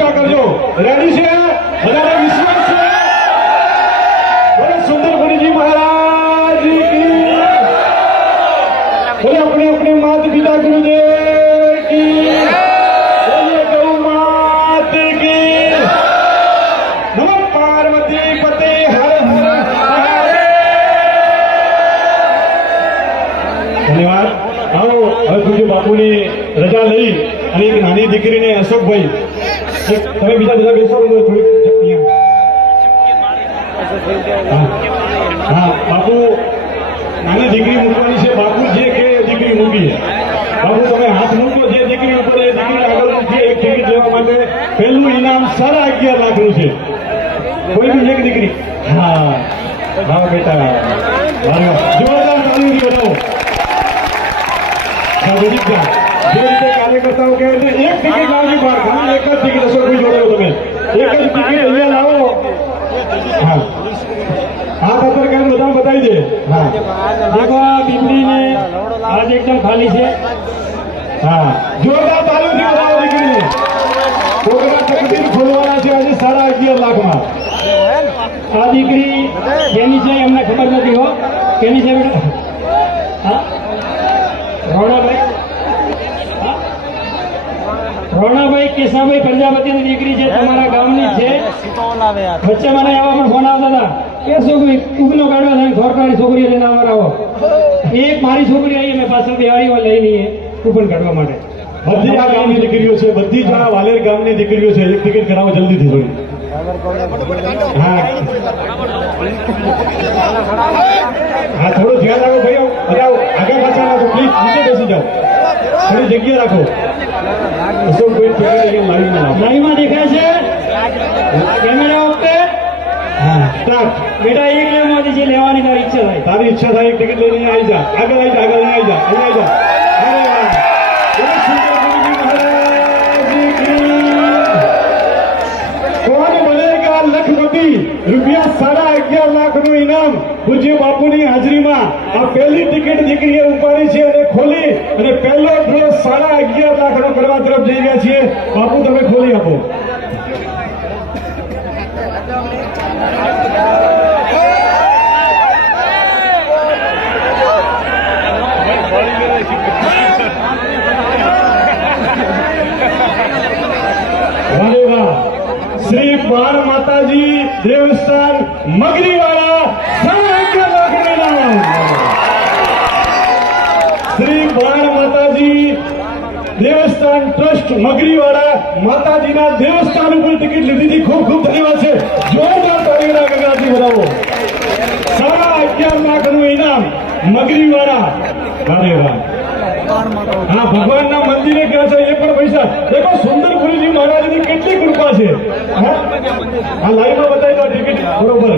ઊંચા કરજો રેડી છે બધાને વિશ્વાસ છે બોલો સુંદરપુરીજી મહારાજ કી બોલો अपने अपने माता पिता गुरुदेव की बोलिए गौ मात की नमो पार्वती पते हर हर धन्यवाद आओ હવે પૂજ્ય બાપુની રજા લઈ અને એક નાની દીકરીને અશોકભાઈ તમે બીજા બધા બેસો થોડીક હા બાપુ નાની દીકરી મૂકવાની છે બાપુ જે કે દીકરી મૂકી બાપુ તમે હાથ મૂકો જે દીકરી ઉપર એ દીકરી આગળ મૂકી એક ટિકિટ લેવા માટે પહેલું ઇનામ 11.5 લાખનું છે કોઈ બી એક દીકરી હા હા બેટા જોરદાર તાળી બતાવો જે રીતે કાર્યકર્તાઓ કહે છે એક ટિકિટ લાવજી બહાર ખાલી એક જ ટિકિટ હશો કોઈ જોડે તમે એક જ ટિકિટ અહીંયા લાવો હા हाथ अंदर कर બધા बताई दे हाँ देखो बिबड़ी ने आज एकदम खाली है हाँ जोरदार ताली से बताओ દીકરીને પ્રોગ્રામ તકદીર ખોલવાના છે આજે 11.5 લાખમાં આ દીકરી કેની છે એમને ખબર નથી હો કેની છે બેટા હા રોણાભાઈ કેશાભાઈ પ્રજાપતિની દીકરી છે તમારા ગામની છે વચ્ચે મને એવા પણ ફોન આવતા હતા કે છોકરી ઉગનો કાઢવા થાય સરકારી છોકરીઓ લઈને અમારા આવો એક મારી છોકરી આવી મેં પાછળ બિહારીઓ લઈને કૂપન કાઢવા માટે બધી આ ગામની દીકરીઓ છે બધી જ આ વાલેર ગામની દીકરીઓ છે એક ટિકિટ કરાવો જલ્દીથી થોડી હા હા થોડું ધ્યાન રાખો ભાઈ આગળ પાછળ રાખો પ્લીઝ નીચે બેસી જાઓ થોડી જગ્યા રાખો અશોક કોઈ ટિકિટ લાઈવમાં દેખાય છે કેમેરા ઓકે હા સ્ટાર્ટ બેટા એક લેવામાંથી જે લેવાની તારી ઈચ્છા થાય તારી ઈચ્છા થાય એક ટિકિટ લઈને આવી જા આગળ આવી જા આગળ આવી જા અહીંયા આવી જા અરે વાહ કોણ બનેગા લખપતિ રૂપિયા 11.5 લાખનું ઇનામ પૂજ્ય બાપુની હાજરીમાં આ પહેલી ટિકિટ દીકરીએ ઉપાડી છે અને ખોલી અને પહેલો ડ્રો 11.5 લાખનો કરવા તરફ જઈ રહ્યા છીએ બાપુ તમે ખોલી આપો श्री बाण माताजी देवस्थान मगरीवाड़ा 11.5 लाखનું ઇનામ श्री बाण माताजी देवस्थान ट्रस्ट मगरीवाड़ा माताजीना देवस्थान ઉપર ટિકિટ લીધી હતી ખૂબ ખૂબ ધન્યવાદ છે જોરદાર તાળીના ગગડાથી વધાવો 11.5 લાખનું ઇનામ મગરીવાડા વારે વાહ हाँ भगवान ना मंदिर क्या है ये पर पैसा देखो सुंदरपुरी महाराज की कितनी कृपा है हाँ लाइव में बताई दो टिकट बरोबर